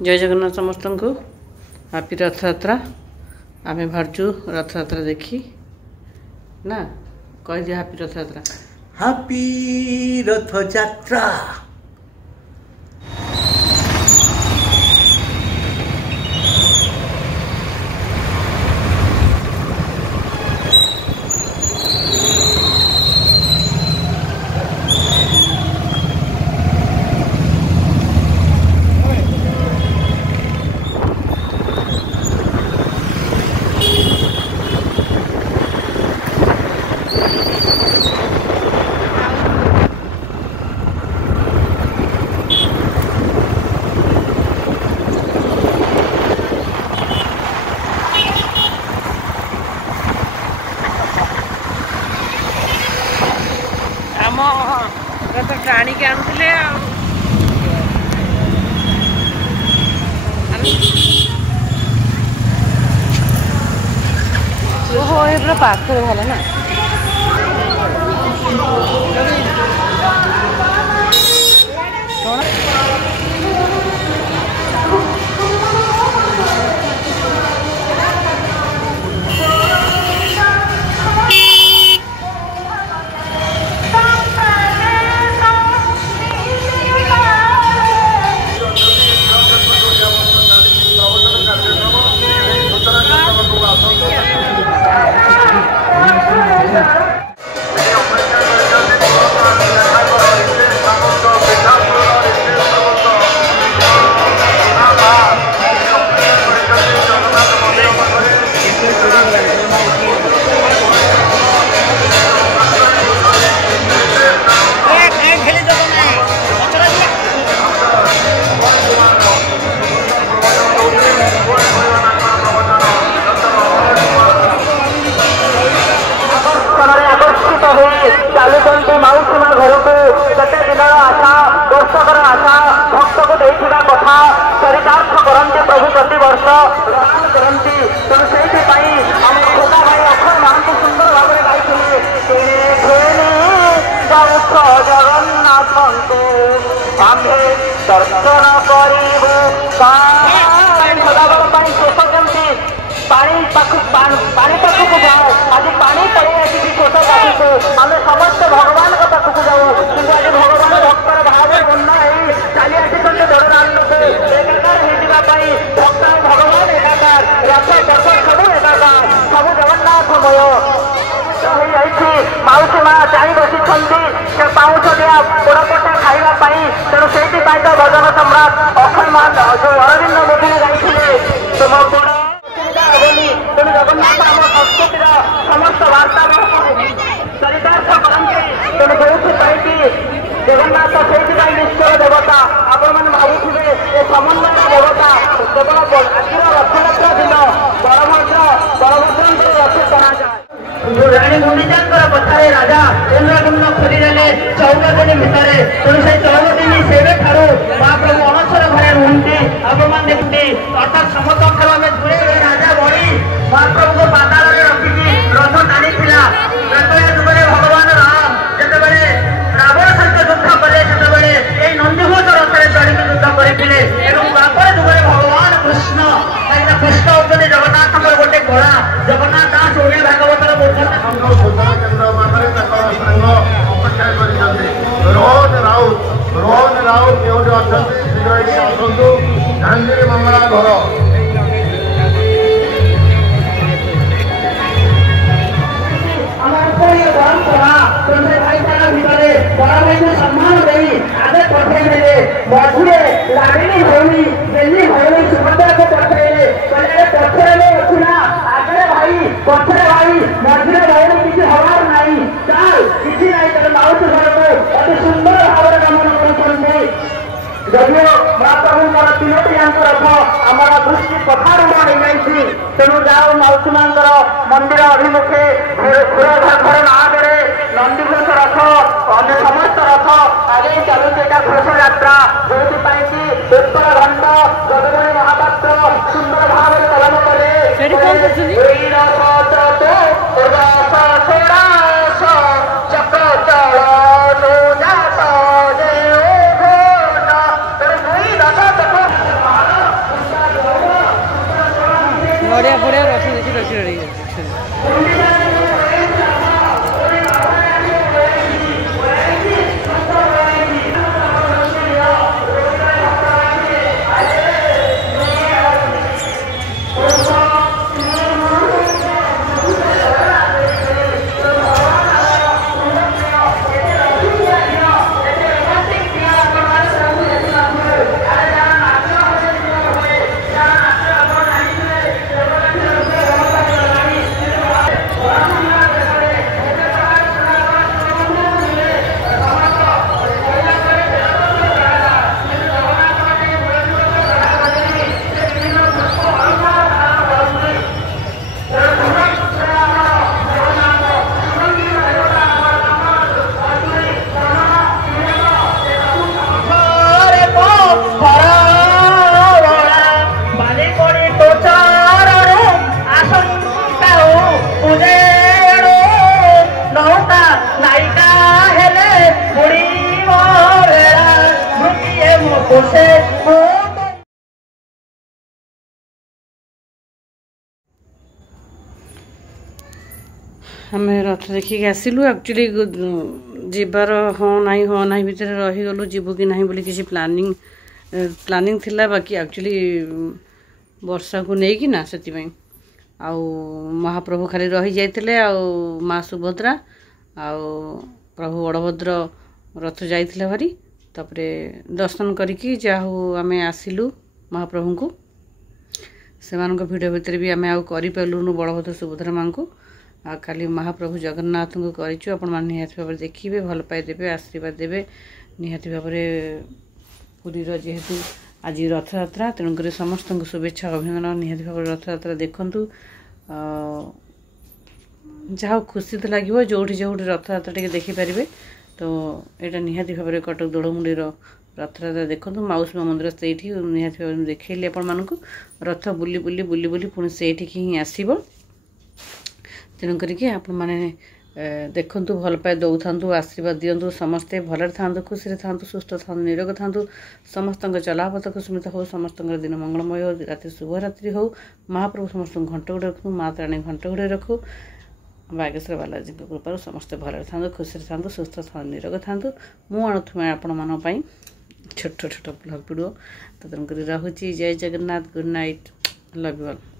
जय जगन्नाथ समस्त को हैप्पी रथ यात्रा। आम बाहरचु रथ यात्रा देखी ना कह दिया हैप्पी रथ यात्रा। हैप्पी रथ यात्रा। तो टाणी के आणुले ओहो ये पूरा पाखरे भल ना चालुंट मौसीमा घर को केते दिन आशा दर्शकर आशा भक्त को देता कथा चरितार्थ करते प्रभु प्रति वर्ष प्रदान करती तेणु से आम खोटा भाई अक्षय मान को सुंदर भाव में गाई जगन्नाथ को आम्भे दर्शन करू सदाबल शेष जमी पानी पाखक जाओ आज पानी पड़े आसी शेष जाति आम समस्त भगवान पाखक जाऊ कि आज भगवान भक्तर भाव बन्ना चली आसी दौड़ान को एकाकार होगापी भक्त भगवान एकाकार रथ पथ सब एकाकार सब जगन्नाथमय मौसी माँ चाई बसी पाउछ दिया पोड़पटा खावाई तेणु से भजन सम्राट अक्षय मान जो अरविंद मोदी जाते तेणु जगन्नाथ आम संस्कृतिर समस्त वार्ता चरितार्थ करते तेणु जो जगन्नाथ से ईश्वर देवता आपण मैंने भावुवे ये समन्वय देवता केवल आज रथयात्रा दिन बलभद्र रथ टणा जाए जो राणी गुंडीचा कथार राजा इंद्रकुंड खोलीदेले 14 दिन भितर तेणु से 14 दिन सेवे ठार महाप्रभु अणसर घरे रुहती आपण देखते अर्थात समस्त में दूरे राजा बड़ी महाप्रभु को पाताल रखिकी रथ टाणी जुगे भगवान राम जिते रावण सहित युद्ध कले से नंदीघोष रथ चढ़ी युद्ध करते द्वापर जुगे भगवान कृष्ण कृष्ण होती जगन्नाथ गोटे कला जगन्नाथ दास ओडिया भागवतर रोहन राउत जो अच्छा आसतु झांझी मंगला घर सम्मान दे आगे पठेले मझे लागिनी भौणी बेली भौणी सुभद्रा को पठेले पठेले अच्छुना आगे भाई पठे भाई मझे भौणी किसी हवार नहीं चाल किसी नहीं तेरे मौसी घर को अति सुंदर भाव में गमन करते जदियो महाप्रभुଙ୍କର ତିନୋଟି ଯାଙ୍କ ରଥ ଆମର ଦୃଷ୍ଟି ପଥାରୁଣ ହେଇଯାଇଛି ତେଣୁ ଯାଉ ମୌସୀ ମାଙ୍କର ମନ୍ଦିର ଅଭିମୁଖେ ଘର ନାଦରେ ନନ୍ଦିଘୋଷ ରଥ ଅନ୍ୟ ସମସ୍ତ ରଥ ଆଗେଇ ଚାଲୁଛି ଏଇଟା ଘୋଷ ଯାତ୍ରା ଯୋଉଥିପାଇଁ କି ଉତ୍କଳ ଘଣ୍ଟ ଯଦୁମଣି ମହାପାତ୍ର ସୁନ୍ଦର ଭାବରେ ପାଳନ କଲେ आम रथ देखिक आसलु एक्चुअली जीवार हाँ ना भितर रहीगलु जीवु कि ना बोली किसी प्लानिंग थिला बाकी एक्चुअली वर्षा को लेकिन ना से आउ महाप्रभु खाली रही जाते माँ सुभद्रा आउ प्रभु बड़भद्र रथ जाइथिला भारी तापरे दर्शन करिकी जाहु आमे आसिलु महाप्रभु को सेमानक वीडियो भितर भी आमे आउ करि पालुनु बड़भद्र सुभद्रा माँ को आ खाली महाप्रभु जगन्नाथ को करिछु आपण मान निहाती भाव देखिबे भल पाई देबे आशीर्वाद देबे निहाती भाव पुरी जेहेतु आज रथयात्रा तेणुक समस्त शुभेच्छा अभिनंदन निहाती भाव रथयात्रा देखंतु जहाँ खुशी तो लगे जोठी जोठी रथयात्रा टे देखिपारे तो यहाँ निहाती भाव कटक दोड़मुंडीर रथयात्रा देखूँ माउसी माँ मंदिर से निहाती भाव देखली आपण रथ बुली बुली बुली बुली पुणी से ही आसब तेणुक आपण मैंने देखूँ भल पाए दौं था आशीर्वाद दिंतु समस्ते भलरे था खुशी था सुस्थ था निरोग था समस्त चलापथ सुमित हो समस्त दिन मंगलमय हो राति शुभरात्रि हो महाप्रभु समस्त घंट गुड़े रखू माता राणी घंट गुड़े रखू बागेश्वर बालाजी कृपार समस्ते भलरे था खुशी था सुस्थ था निरोग था मुझे आपण मान छोट छोट ब्लॉग वीडियो तो तेणुक रहुची जय Jagannath good night love you all.